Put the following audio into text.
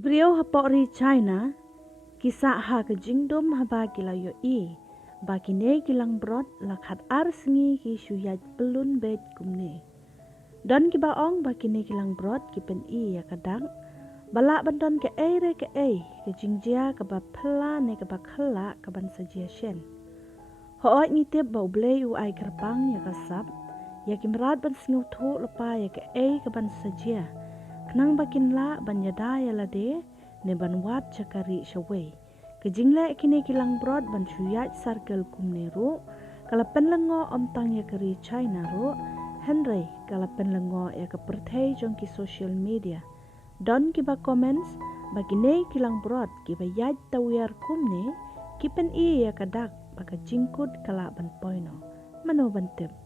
Kibriyo hapori China, kisah ha ke jingdom haba kila yo i, baki ne kilang brod lakhat arsengi ki shuyat pelun bet kumne. Don kiba ong baki ne kilang brod kipen i ya kadang, balak bandon ke ke jingjia ke ba pela ne ke ba khala ke ban sajia shen. Hoot ngitip bau blei u ai kerpang ya kasap, ya kimrat ban singu thu lepa ya ke ban sajia. Kenang bakin la ban yada ya lade ne ban wat cakari syawai. Kejingla kini kilang brod ban syuyat sarkel kumne ru. Kala penlengo omtang ya keri China ru. Henry kala penlengo ya ke pertai jong ki social media. Don kiba comments bagi ne kilang brod kiba yad tawiyar kumne kipen i ya kadak baka jingkud kala ban poino. Mano bantip.